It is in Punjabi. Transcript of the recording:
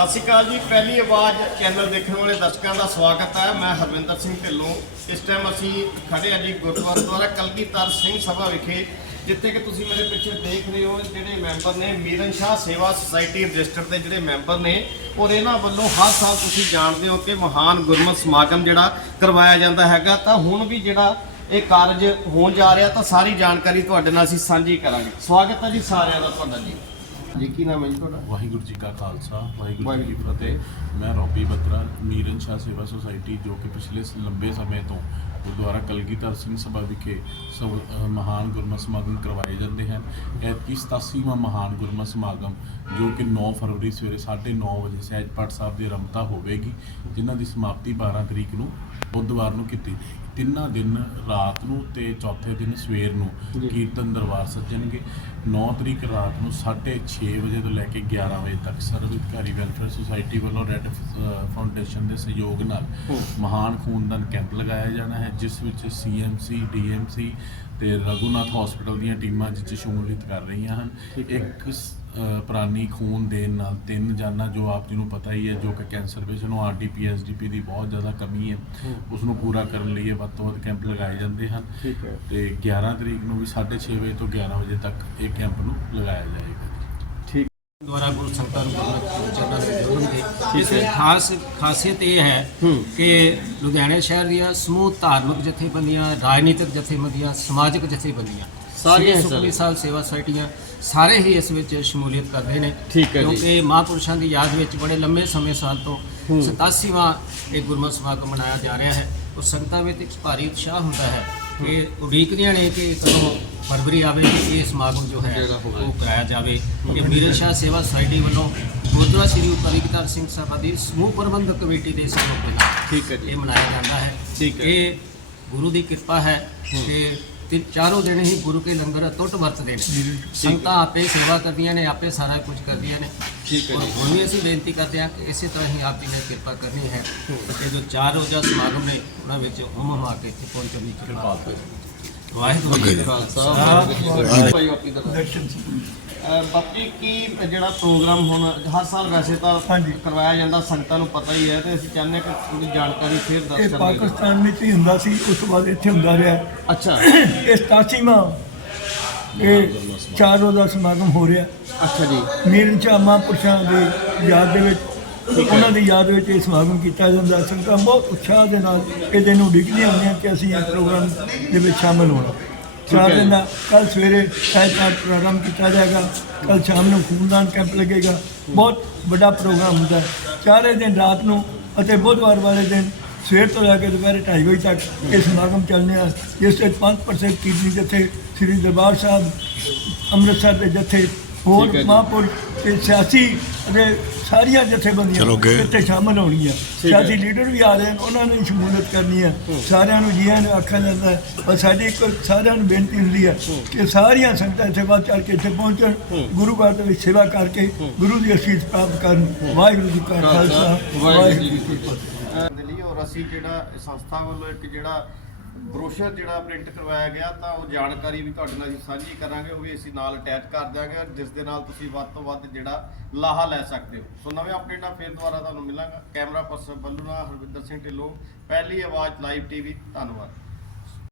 ਸਤਿ ਸ਼੍ਰੀ ਅਕਾਲ ਜੀ। ਪਹਿਲੀ ਆਵਾਜ਼ ਚੈਨਲ ਦੇਖਣ ਵਾਲੇ ਦਰਸ਼ਕਾਂ ਦਾ ਸਵਾਗਤ ਹੈ। ਮੈਂ ਹਰਵਿੰਦਰ ਸਿੰਘ ਢਿੱਲੋਂ। ਇਸ ਟਾਈਮ ਅਸੀਂ ਖੜੇ ਹਾਂ ਜੀ ਗੁਰਦੁਆਰਾ ਕਲਗੀਧਰ ਸਿੰਘ ਸਭਾ ਵਿਖੇ, ਜਿੱਥੇ ਕਿ ਤੁਸੀਂ ਮੇਰੇ ਪਿੱਛੇ ਦੇਖ ਰਹੇ ਹੋ ਜਿਹੜੇ ਮੈਂਬਰ ਨੇ ਮੀਰਨ ਸ਼ਾਹ ਸੇਵਾ ਸੁਸਾਇਟੀ ਰਜਿਸਟਰ ਦੇ ਜਿਹੜੇ ਮੈਂਬਰ ਨੇ, ਔਰ ਇਹਨਾਂ ਵੱਲੋਂ ਹਰ ਸਾਲ ਤੁਸੀਂ ਜਾਣਦੇ ਹੋ ਕਿ ਮਹਾਨ ਗੁਰਮਤਿ ਸਮਾਗਮ ਜਿਹੜਾ ਕਰਵਾਇਆ ਜਾਂਦਾ ਹੈਗਾ। ਤਾਂ ਹੁਣ ਵੀ ਜਿਹੜਾ ਇਹ ਕਾਰਜ ਹੋਣ ਜਾ ਰਿਹਾ, ਤਾਂ ਸਾਰੀ ਜਾਣਕਾਰੀ ਤੁਹਾਡੇ ਨਾਲ ਅਸੀਂ ਸਾਂਝੀ ਕਰਾਂਗੇ। ਸਵਾਗਤ ਹੈ ਜੀ ਸਾਰਿਆਂ ਦਾ ਤੁਹਾਡਾ ਜੀ। ਜੀ ਕੀ ਨਾਮ ਹੈ ਜੀ ਤੁਹਾਡਾ? ਵਾਹਿਗੁਰੂ ਜੀ ਕਾ ਖਾਲਸਾ ਵਾਹਿਗੁਰੂ ਜੀ ਕੀ ਫਤਿਹ। ਮੈਂ ਰੋਬੀ ਬੱਤਰਾ ਮੀਰਨ ਸ਼ਾਹ ਸੇਵਾ ਸੁਸਾਇਟੀ ਜੋ ਕਿ ਪਿਛਲੇ ਲੰਬੇ ਸਮੇਂ ਤੋਂ ਗੁਰਦੁਆਰਾ ਕਲਗੀਧਰ ਸਿੰਘ ਸਭਾ ਵਿਖੇ ਮਹਾਨ ਗੁਰਮਤਿ ਸਮਾਗਮ ਕਰਵਾਏ ਜਾਂਦੇ ਹਨ। ਇਹ 87ਵਾਂ ਮਹਾਨ ਗੁਰਮਤਿ ਸਮਾਗਮ ਜੋ ਕਿ 9 ਫਰਵਰੀ ਸਵੇਰੇ 9:30 ਵਜੇ ਸਹਿਜ ਪਾਠ ਸਾਹਿਬ ਦੀ ਆਰੰਭਤਾ ਹੋਵੇਗੀ ਜਿਨ੍ਹਾਂ ਦੀ ਸਮਾਪਤੀ 12 ਤਰੀਕ ਨੂੰ ਬੁੱਧਵਾਰ ਨੂੰ ਕੀਤੀ ਤਿੰਨਾਂ ਦਿਨ ਰਾਤ ਨੂੰ ਤੇ ਚੌਥੇ ਦਿਨ ਸਵੇਰ ਨੂੰ। ਕੀਰਤਨ ਦਰਬਾਰ ਸੱਜਣਗੇ 9 ਤਰੀਕ ਰਾਤ ਨੂੰ 6:30 ਵਜੇ ਤੋਂ ਲੈ ਕੇ 11 ਵਜੇ ਤੱਕ ਸਰਵ ਹਿਤਕਾਰੀ ਵੈਲਫੇਅਰ ਸੁਸਾਇਟੀ ਵੱਲੋਂ ਰੈੱਡ ਫਾਊਂਡੇਸ਼ਨ ਦੇ ਸਹਿਯੋਗ ਨਾਲ। ਮਹਾਨ ਖੂਨਦਾਨ ਕੈਂਪ ਲਗਾਇਆ ਜਾਣਾ ਹੈ ਜਿਸ ਵਿੱਚ ਸੀਐਮਸੀ ਡੀਐਮਸੀ ਤੇ ਰਘੁਨਾਥ ਹਸਪੀਟਲ ਦੀਆਂ ਟੀਮਾਂ ਜਿਸ 'ਚ ਸ਼ਮੂਲੀਅਤ ਕਰ ਰਹੀਆਂ ਹਨ। ਇੱਕ ਪ੍ਰਾਣੀ ਖੂਨ ਦੇਣ ਨਾਲ ਤਿੰਨ ਜਾਨਾਂ ਜੋ ਆਪ ਜੀ ਨੂੰ ਪਤਾ ਹੀ ਹੈ ਜੋ ਕਿ ਕੈਂਸਰ ਪੇਸ਼ੈਂਟ ਨੂੰ ਆਰਡੀਪੀ ਐਸਡੀਪੀ ਦੀ ਬਹੁਤ ਜ਼ਿਆਦਾ ਕਮੀ ਹੈ। ਉਸ ਨੂੰ ਪੂਰਾ ਕਰਨ ਲਈ ਇਹ ਵੱਧ ਤੋਂ ਵੱਧ ਕੈਂਪ ਲਗਾਏ ਜਾਂਦੇ ਹਨ। ਠੀਕ ਹੈ। ਤੇ 11 ਤਰੀਕ ਨੂੰ ਵੀ 6:30 ਵਜੇ ਤੋਂ 11 ਵਜੇ ਤੱਕ ਇਹ ਕੈਂਪ ਨੂੰ ਲਗਾਇਆ ਜਾਏਗਾ। ਠੀਕ। ਦੁਆਰਾ ਗੁਰੂ ਸੰਗਤਾਂ ਨੂੰ ਗੁਰਮਤਿ ਚਰਨਾਂ ਜੋੜਨਗੇ ਇਸ ਖਾਸ ਖਾਸੀਅਤ ਇਹ ਹੈ। ਕਿ ਲੁਧਿਆਣਾ ਸ਼ਹਿਰ ਦੀਆਂ ਸਮੂਹ ਧਾਰਮਿਕ ਜਥੇਬੰਦੀਆਂ ਰਾਜਨੀਤਿਕ ਜਥੇਬੰਦੀਆਂ ਸਮਾਜਿਕ ਜਥੇਬੰਦੀਆਂ ਸਾਰੀਆਂ ਸੁਖਮਨੀ ਸਾਹਿਬ ਸੇਵਾ ਸੁਸਾਇਟੀਆਂ ਸਾਰੇ ਹੀ ਇਸ ਵਿੱਚ ਸ਼ਮੂਲੀਅਤ ਕਰਦੇ ਨੇ। ਠੀਕ ਹੈ ਜੀ। ਕਿਉਂਕਿ ਮਹਾਂਪੁਰਸ਼ਾਂ ਦੀ ਯਾਦ ਵਿੱਚ ਬੜੇ ਲੰਮੇ ਸਮੇਂ ਸਾਲ ਤੋਂ 87ਵਾਂ ਇਹ ਗੁਰਮਤਿ ਸਮਾਗਮ ਮਨਾਇਆ ਜਾ ਰਿਹਾ ਹੈ। ਉਹ ਸੰਗਤਾਂ ਵਿੱਚ ਇੱਕ ਭਾਰੀ ਉਤਸ਼ਾਹ ਹੁੰਦਾ ਹੈ ਕਿ ਉਡੀਕਦੀਆਂ ਨੇ ਕਿ ਕਦੋਂ ਫਰਵਰੀ ਆਵੇ ਤੇ ਇਹ ਸਮਾਗਮ ਜੋ ਹੈ। ਉਹ ਕਰਾਇਆ ਜਾਵੇ। ਇਹ ਮੀਰਨ ਸ਼ਾਹ ਸੇਵਾ ਸੁਸਾਇਟੀ ਵੱਲੋਂ ਗੁਰਦੁਆਰਾ ਸ੍ਰੀ ਕਲਿਕਤਾਰ ਸਿੰਘ ਸਭਾ ਦੀ ਸਮੂਹ ਪ੍ਰਬੰਧਕ ਕਮੇਟੀ ਦੇ ਸਹਿਯੋਗ ਨਾਲ ਠੀਕ ਹੈ ਜੀ। ਇਹ ਮਨਾਇਆ ਜਾਂਦਾ ਹੈ। ਠੀਕ ਹੈ। ਇਹ ਗੁਰੂ ਦੀ ਕਿਰਪਾ ਹੈ ਕਿ ਤਿੰਨ ਚਾਰੋਂ ਦਿਨ ਹੀ ਗੁਰੂ ਕੇ ਲੰਗਰ ਅਟੁੱਟ ਵਰਤਦੇ ਨੇ। ਸੰਗਤਾਂ ਆਪੇ ਸੇਵਾ ਕਰਦੀਆਂ ਨੇ ਆਪੇ ਸਾਰਾ ਕੁਝ ਕਰਦੀਆਂ ਨੇ। ਠੀਕ ਹੈ ਔਰ ਹੁਣ ਵੀ ਅਸੀਂ ਬੇਨਤੀ ਕਰਦੇ ਹਾਂ ਕਿ ਇਸੇ ਤਰ੍ਹਾਂ ਹੀ ਆਪ ਜੀ ਨੇ ਕਿਰਪਾ ਕਰਨੀ ਹੈ। ਕਿ ਜੋ ਚਾਰ ਰੋਜ਼ਾ ਸਮਾਗਮ ਨੇ ਉਹਨਾਂ ਵਿੱਚ ਹੁਮ ਹੁਮਾ ਕੇ ਇੱਥੇ ਪਹੁੰਚਣ ਦੀ ਕਿਰਪਾ ਵਾਹਿਗੁਰੂ ਜੀ ਕਾ ਖਾਲਸਾ ਜੀ ਕੀ ਜਿਹੜਾ ਪ੍ਰੋਗਰਾਮ ਹੁਣ ਹਰ ਸਾਲ ਵੈਸੇ ਤਾਂ ਹਾਂਜੀ। ਕਰਵਾਇਆ ਜਾਂਦਾ ਸੰਗਤਾਂ ਨੂੰ ਪਤਾ ਹੀ ਹੈ ਤੇ ਅਸੀਂ ਚਾਹੁੰਦੇ ਕਿ ਥੋੜੀ ਜਾਣਕਾਰੀ ਫੇਰ ਇਹ ਦੱਸ ਸਕਦੇ ਪਾਕਿਸਤਾਨ ਵਿੱਚ ਹੀ ਹੁੰਦਾ ਸੀ ਉਸ ਤੋਂ ਬਾਅਦ ਇੱਥੇ ਹੁੰਦਾ ਰਿਹਾ। ਅੱਛਾ। ਇਹ 87ਵਾਂ ਇਹ ਚਾਰ ਰੋਜ਼ਾ ਸਮਾਗਮ ਹੋ ਰਿਹਾ। ਅੱਛਾ ਜੀ। ਮੀਰਨ ਚਾ ਮਹਾਂਪੁਰਸ਼ਾਂ ਦੀ ਯਾਦ ਦੇ ਵਿੱਚ ਉਹਨਾਂ ਦੀ ਯਾਦ ਵਿੱਚ ਇਹ ਸਮਾਗਮ ਕੀਤਾ ਜਾਂਦਾ। ਸੰਗਤਾਂ ਬਹੁਤ ਉਤਸ਼ਾਹ ਦੇ ਨਾਲ ਇਹ ਦਿਨ ਉਡੀਕਦੀਆਂ ਹੁੰਦੀਆਂ ਕਿ ਅਸੀਂ ਇਸ ਪ੍ਰੋਗਰਾਮ ਦੇ ਵਿੱਚ ਸ਼ਾਮਲ ਹੋਣਾ। ਚਾਰ ਹੈ। ਦਿਨ ਦਾ ਕੱਲ ਸਵੇਰੇ ਸਹਿਜ ਪਾਠ ਪ੍ਰੋਗਰਾਮ ਕੀਤਾ ਜਾਏਗਾ। ਕੱਲ ਸ਼ਾਮ ਨੂੰ ਖੂਨਦਾਨ ਕੈਂਪ ਲੱਗੇਗਾ। ਬਹੁਤ ਵੱਡਾ ਪ੍ਰੋਗਰਾਮ ਹੁੰਦਾ ਚਾਰੇ ਦਿਨ ਰਾਤ ਨੂੰ ਅਤੇ ਬੁੱਧਵਾਰ ਵਾਲੇ ਦਿਨ ਸਵੇਰ ਤੋਂ ਲੈ ਕੇ ਦੁਪਹਿਰੇ 2:30 ਵਜੇ ਤੱਕ ਇਹ ਸਮਾਗਮ ਚੱਲਣੇ ਆ ਜਿਸ ਵਿੱਚ 5% ਕੀਰਤਨੀ ਜਥੇ ਸ੍ਰੀ ਦਰਬਾਰ ਸਾਹਿਬ ਅੰਮ੍ਰਿਤਸਰ ਦੇ ਜਥੇ ਹੋਰ। ਮਹਾਂਪੁਰ ਤੇ ਸਿਆਸੀ ਸਾਰੀਆਂ ਜਥੇਬੰਦੀਆਂ ਇੱਥੇ ਸ਼ਾਮਲ ਹੋਣਗੀਆਂ ਸਿਆਸੀ ਲੀਡਰ ਵੀ ਆ ਰਹੇ ਨੇ ਉਹਨਾਂ ਨੇ ਸ਼ਮੂਲੀਅਤ ਕਰਨੀ ਹੈ। ਸਾਰਿਆਂ ਨੂੰ ਜੀਆਂ ਨੂੰ ਆਖਿਆ ਜਾਂਦਾ ਹੈ ਪਰ ਸਾਡੀ ਇੱਕ ਸਾਰਿਆਂ ਨੂੰ ਬੇਨਤੀ ਹੁੰਦੀ ਹੈ ਕਿ ਸਾਰੀਆਂ ਸੰਗਤਾਂ ਇੱਥੇ ਵੱਧ ਚੜ ਕੇ ਇੱਥੇ ਪਹੁੰਚਣ ਗੁਰੂ ਘਰ ਦੇ ਵਿੱਚ ਸੇਵਾ ਕਰਕੇ ਗੁਰੂ ਦੀ ਅਸੀਸ ਪ੍ਰਾਪਤ ਕਰਨ। ਵਾਹਿਗੁਰੂ ਜੀ ਕਾ ਖਾਲਸਾ ਵਾਹਿਗੁਰੂ ਜੀ ਕੀ ਫਤਿਹ। ਦੇ ਲਈ ਔਰ ਅਸੀਂ ਜਿਹੜਾ ਇਹ ਸੰਸਥਾ ਵੱਲੋਂ ਇੱਕ ਜਿਹੜਾ ਬਰੋਸ਼ਰ ਜਿਹੜਾ ਪ੍ਰਿੰਟ ਕਰਵਾਇਆ ਗਿਆ ਤਾਂ ਉਹ ਜਾਣਕਾਰੀ ਵੀ ਤੁਹਾਡੇ ਨਾਲ ਅਸੀਂ ਸਾਂਝੀ ਕਰਾਂਗੇ, ਉਹ ਵੀ ਅਸੀਂ ਨਾਲ ਅਟੈਚ ਕਰ ਦਿਆਂਗੇ ਜਿਸ ਦੇ ਨਾਲ ਤੁਸੀਂ ਵੱਧ ਤੋਂ ਵੱਧ ਜਿਹੜਾ ਲਾਹਾ ਲੈ ਸਕਦੇ ਹੋ। ਸੋ ਨਵੇਂ ਅਪਡੇਟ ਨਾਲ ਫੇਰ ਦੁਬਾਰਾ ਤੁਹਾਨੂੰ ਮਿਲਾਂਗਾ। ਕੈਮਰਾ ਪਰਸਨ ਬੱਲੂ ਨਾਲ ਹਰਵਿੰਦਰ ਸਿੰਘ ਢਿੱਲੋਂ। ਪਹਿਲੀ ਆਵਾਜ਼ ਲਾਈਵ ਟੀਵੀ, ਧੰਨਵਾਦ।